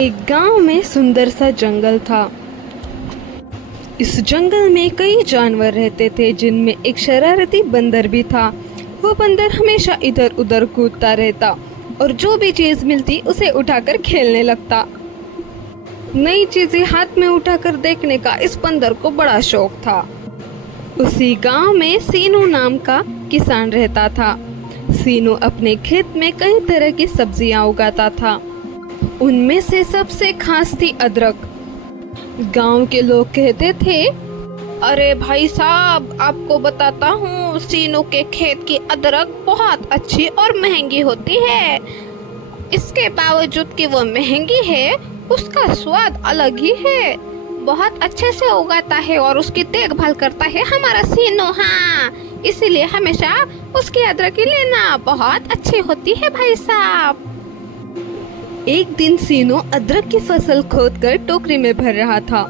एक गांव में सुंदर सा जंगल था। इस जंगल में कई जानवर रहते थे, जिनमें एक शरारती बंदर भी था। वो बंदर हमेशा इधर उधर कूदता रहता और जो भी चीज मिलती उसे उठाकर खेलने लगता। नई चीजें हाथ में उठाकर देखने का इस बंदर को बड़ा शौक था। उसी गांव में सीनू नाम का किसान रहता था। सीनू अपने खेत में कई तरह की सब्जियां उगाता था। उनमें से सबसे खास थी अदरक। गांव के लोग कहते थे, अरे भाई साहब, आपको बताता हूँ, सीनू के खेत की अदरक बहुत अच्छी और महंगी होती है। इसके बावजूद कि वो महंगी है, उसका स्वाद अलग ही है। बहुत अच्छे से उगाता है और उसकी देखभाल करता है हमारा सीनू। हाँ, इसीलिए हमेशा उसकी अदरक ही लेना, बहुत अच्छी होती है भाई साहब। एक दिन सीनू अदरक की फसल खोदकर टोकरी में भर रहा था।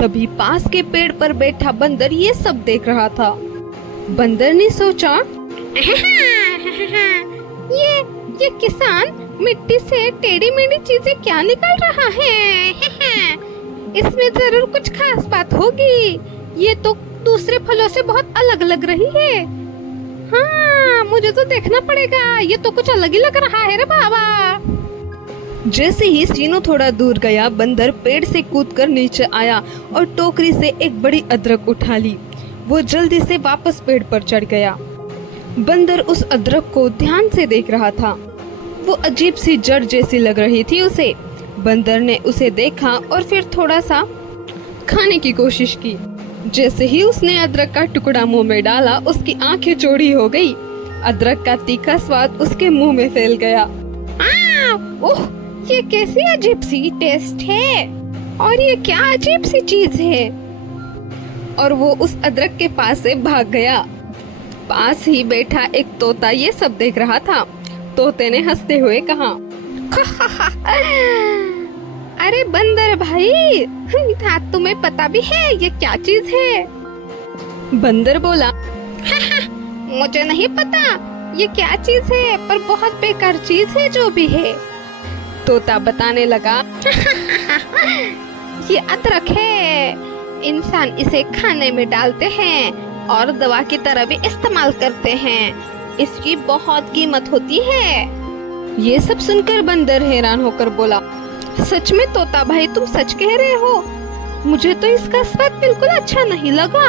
तभी पास के पेड़ पर बैठा बंदर ये सब देख रहा था। बंदर ने सोचा, ये किसान मिट्टी से टेढ़ी मेढ़ी चीजें क्या निकाल रहा है? इसमें जरूर कुछ खास बात होगी। ये तो दूसरे फलों से बहुत अलग लग रही है। हाँ, मुझे तो देखना पड़ेगा, ये तो कुछ अलग ही लग रहा है रे बाबा। जैसे ही सीनू थोड़ा दूर गया, बंदर पेड़ से कूदकर नीचे आया और टोकरी से एक बड़ी अदरक उठा ली। वो जल्दी से वापस पेड़ पर चढ़ गया। बंदर उस अदरक को ध्यान से देख रहा था। वो अजीब सी जड़ जैसी लग रही थी उसे। बंदर ने उसे देखा और फिर थोड़ा सा खाने की कोशिश की। जैसे ही उसने अदरक का टुकड़ा मुंह में डाला, उसकी आंखें चौड़ी हो गई। अदरक का तीखा स्वाद उसके मुंह में फैल गया। ओह, ये कैसी अजीब सी टेस्ट है, और ये क्या अजीब सी चीज है। और वो उस अदरक के पास से भाग गया। पास ही बैठा एक तोता ये सब देख रहा था। तोते ने हंसते हुए कहा, अरे बंदर भाई, तुम्हें पता भी है ये क्या चीज है? बंदर बोला, मुझे नहीं पता ये क्या चीज है, पर बहुत बेकार चीज है जो भी है। तोता बताने लगा, ये अदरक है। इंसान इसे खाने में डालते हैं और दवा की तरह भी इस्तेमाल करते हैं। इसकी बहुत कीमत होती है। ये सब सुनकर बंदर हैरान होकर बोला, सच में तोता भाई, तुम सच कह रहे हो? मुझे तो इसका स्वाद बिल्कुल अच्छा नहीं लगा।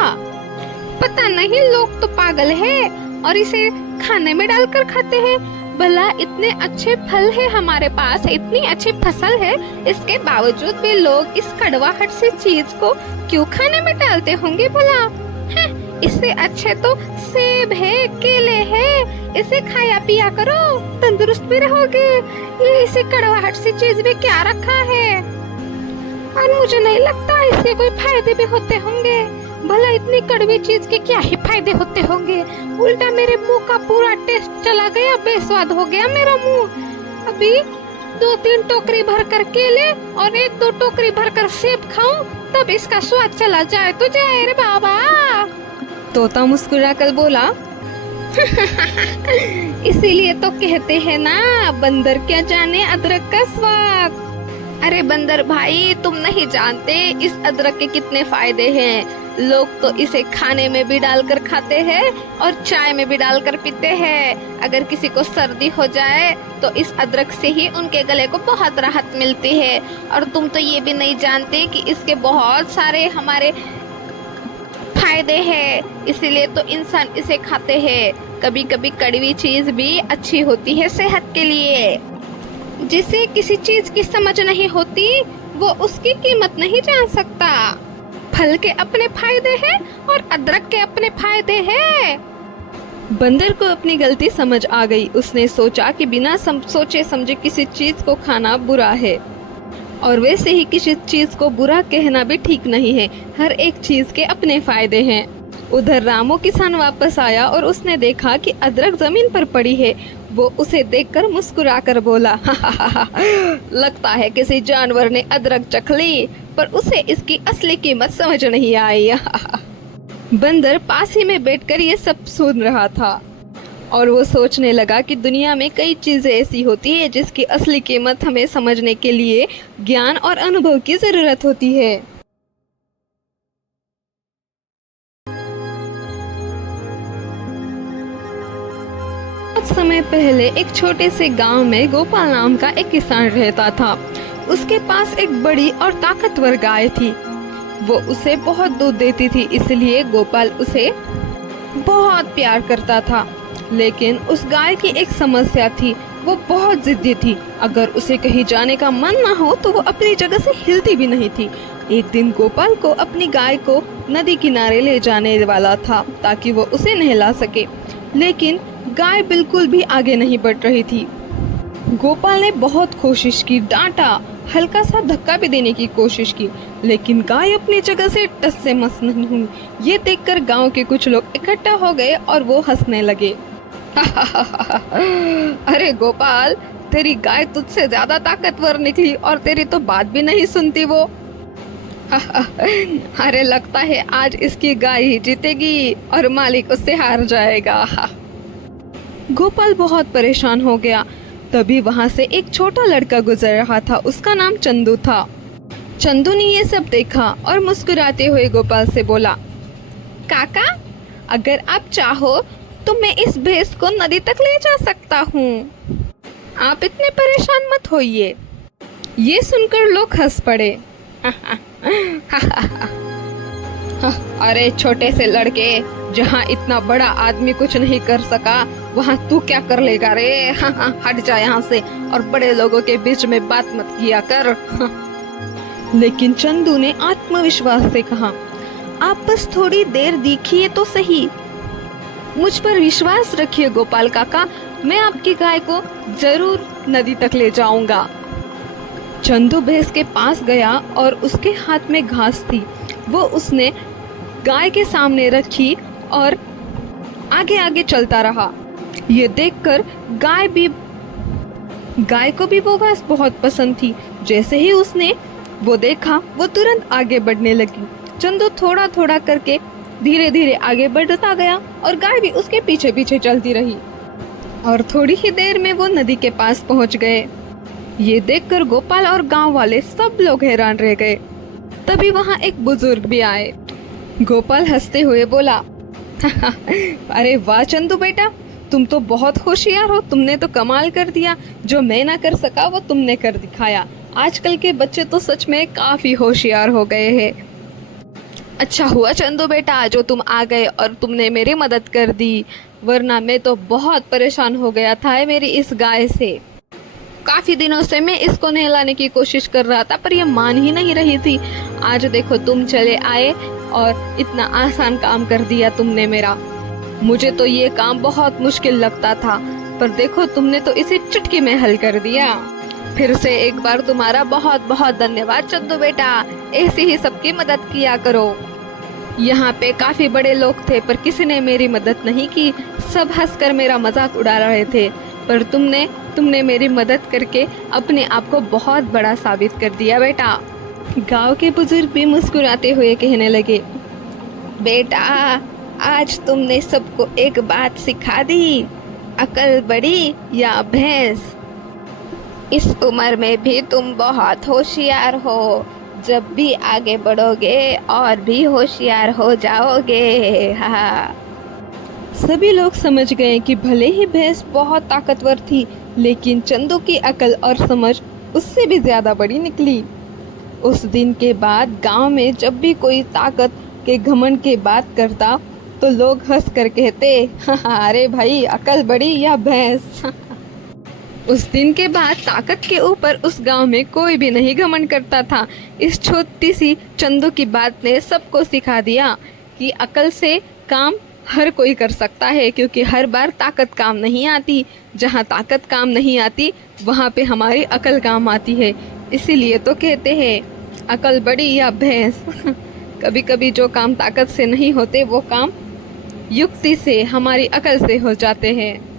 पता नहीं, लोग तो पागल है और इसे खाने में डालकर खाते हैं। भला इतने अच्छे फल है हमारे पास, इतनी अच्छी फसल है, इसके बावजूद भी लोग इस कड़वाहट से चीज को क्यों खाने में डालते होंगे भला? इससे अच्छे तो सेब है, केले है, इसे खाया पिया करो, तंदुरुस्त भी रहोगे। ये इसे कड़वाहट से चीज में क्या रखा है? और मुझे नहीं लगता इससे कोई फायदे भी होते होंगे। भला इतनी कड़वी चीज के क्या ही फायदे होते होंगे? उल्टा मेरे मुंह का पूरा टेस्ट चला गया, बेस्वाद हो गया मेरा मुंह। अभी 2-3 टोकरी भरकर केले और 1-2 टोकरी भरकर सेब खाऊं, तब इसका स्वाद चला जाए तो जाए रे बाबा। तोता मुस्कुराकर बोला, इसीलिए तो कहते हैं ना, बंदर क्या जाने अदरक का स्वाद। अरे बंदर भाई, तुम नहीं जानते इस अदरक के कितने फायदे हैं। लोग तो इसे खाने में भी डालकर खाते हैं और चाय में भी डालकर पीते हैं। अगर किसी को सर्दी हो जाए तो इस अदरक से ही उनके गले को बहुत राहत मिलती है। और तुम तो ये भी नहीं जानते कि इसके बहुत सारे हमारे फायदे हैं, इसीलिए तो इंसान इसे खाते हैं। कभी कभी कड़वी चीज भी अच्छी होती है सेहत के लिए। जिसे किसी चीज की समझ नहीं होती, वो उसकी कीमत नहीं जान सकता। फल के अपने फायदे हैं और अदरक के अपने फायदे हैं। बंदर को अपनी गलती समझ आ गई। उसने सोचा कि बिना सोचे समझे किसी चीज को खाना बुरा है, और वैसे ही किसी चीज को बुरा कहना भी ठीक नहीं है। हर एक चीज के अपने फायदे हैं। उधर रामू किसान वापस आया और उसने देखा कि अदरक जमीन पर पड़ी है। वो उसे देखकर मुस्कुराकर बोला, लगता है किसी जानवर ने अदरक चख ली, पर उसे इसकी असली कीमत समझ नहीं आई। बंदर पास ही में बैठकर ये सब सुन रहा था और वो सोचने लगा कि दुनिया में कई चीज़ें ऐसी होती है जिसकी असली कीमत हमें समझने के लिए ज्ञान और अनुभव की ज़रूरत होती है। कुछ समय पहले एक छोटे से गांव में गोपाल नाम का एक किसान रहता था। उसके पास एक बड़ी और ताकतवर गाय थी। वो उसे बहुत दूध देती थी, इसलिए गोपाल उसे बहुत प्यार करता था। लेकिन उस गाय की एक समस्या थी, वो बहुत जिद्दी थी। अगर उसे कहीं जाने का मन ना हो तो वो अपनी जगह से हिलती भी नहीं थी। एक दिन गोपाल को अपनी गाय को नदी किनारे ले जाने वाला था ताकि वो उसे नहला सके, लेकिन गाय बिल्कुल भी आगे नहीं बढ़ रही थी। गोपाल ने बहुत कोशिश की, डांटा, हल्का सा धक्का भी देने की कोशिश की, लेकिन गाय अपनी जगह से टस से मस नहीं हुई। ये देखकर गांव के कुछ लोग इकट्ठा हो गए और वो हंसने लगे। अरे गोपाल, तेरी गाय तुझसे ज्यादा ताकतवर निकली और तेरी तो बात भी नहीं सुनती वो। अरे लगता है आज इसकी गाय ही जीतेगी और मालिक उससे हार जाएगा। गोपाल बहुत परेशान हो गया। तभी वहाँ से एक छोटा लड़का गुजर रहा था, उसका नाम चंदू था। चंदू ने ये सब देखा और मुस्कुराते हुए गोपाल से बोला, काका, अगर आप चाहो तो मैं इस भैंस को नदी तक ले जा सकता हूँ। आप इतने परेशान मत होइए। ये सुनकर लोग हंस पड़े। अरे छोटे से लड़के, जहाँ इतना बड़ा आदमी कुछ नहीं कर सका वहाँ तू क्या कर लेगा रे। हट जा यहाँ से और बड़े लोगों के बीच में बात मत किया कर। लेकिन चंदू ने आत्मविश्वास से कहा, आप बस थोड़ी देर देखिए तो सही। मुझ पर विश्वास रखिए गोपाल काका, मैं आपकी गाय को जरूर नदी तक ले जाऊंगा। चंदू भैंस के पास गया और उसके हाथ में घास थी। वो उसने गाय के सामने रखी और आगे आगे चलता रहा। ये देखकर गाय को भी वो घास बहुत पसंद थी। जैसे ही उसने वो देखा, वो तुरंत आगे बढ़ने लगी। चंदू थोड़ा थोड़ा करके धीरे धीरे आगे बढ़ता गया और गाय भी उसके पीछे पीछे चलती रही और थोड़ी ही देर में वो नदी के पास पहुंच गए। ये देखकर गोपाल और गांव वाले सब लोग हैरान रह गए। तभी वहां एक बुजुर्ग भी आए। गोपाल हंसते हुए बोला, अरे वाह चंदू बेटा, तुम तो बहुत होशियार हो। तुमने तो कमाल कर दिया। जो मैं ना कर सका वो तुमने कर दिखाया। आजकल के बच्चे तो सच में काफी होशियार हो गए हैं। अच्छा हुआ चंदू बेटा जो तुम आ गए और तुमने मेरी मदद कर दी, वरना मैं तो बहुत परेशान हो गया था मेरी इस गाय से। काफी दिनों से मैं इसको नहलाने की कोशिश कर रहा था पर ये मान ही नहीं रही थी। आज देखो तुम चले आए और इतना आसान काम कर दिया तुमने मेरा। मुझे तो ये काम बहुत मुश्किल लगता था, पर देखो तुमने तो इसे चुटकी में हल कर दिया। फिर से एक बार तुम्हारा बहुत बहुत धन्यवाद चंदू बेटा। ऐसी ही सबकी मदद किया करो। यहाँ पे काफी बड़े लोग थे पर किसी ने मेरी मदद नहीं की। सब हंसकर मेरा मजाक उड़ा रहे थे, पर तुमने मेरी मदद करके अपने आप को बहुत बड़ा साबित कर दिया बेटा। गांव के बुजुर्ग भी मुस्कुराते हुए कहने लगे, बेटा आज तुमने सबको एक बात सिखा दी, अकल बड़ी या भैंस। इस उम्र में भी तुम बहुत होशियार हो। जब भी आगे बढ़ोगे और भी होशियार हो जाओगे। हाँ। सभी लोग समझ गए कि भले ही भैंस बहुत ताकतवर थी, लेकिन चंदू की अकल और समझ उससे भी ज्यादा बड़ी निकली। उस दिन के बाद गांव में जब भी कोई ताकत के घमंड की बात करता तो लोग हंस कर कहते, अरे भाई अकल बड़ी या भैंस। उस दिन के बाद ताकत के ऊपर उस गांव में कोई भी नहीं घमंड करता था। इस छोटी सी चंदू की बात ने सबको सिखा दिया कि अकल से काम हर कोई कर सकता है, क्योंकि हर बार ताकत काम नहीं आती। जहाँ ताकत काम नहीं आती वहाँ पे हमारी अकल काम आती है। इसीलिए तो कहते हैं अकल बड़ी या भैंस। कभी कभी जो काम ताकत से नहीं होते वो काम युक्ति से, हमारी अकल से हो जाते हैं।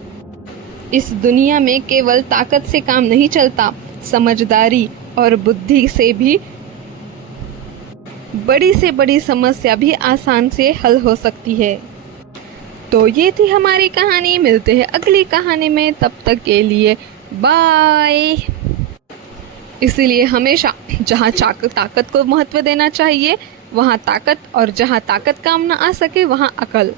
इस दुनिया में केवल ताकत से काम नहीं चलता, समझदारी और बुद्धि से भी बड़ी से बड़ी समस्या भी आसान से हल हो सकती है। तो ये थी हमारी कहानी। मिलते हैं अगली कहानी में, तब तक के लिए बाय। इसीलिए हमेशा जहाँ ताकत को महत्व देना चाहिए वहाँ ताकत, और जहाँ ताकत काम ना आ सके वहाँ अकल।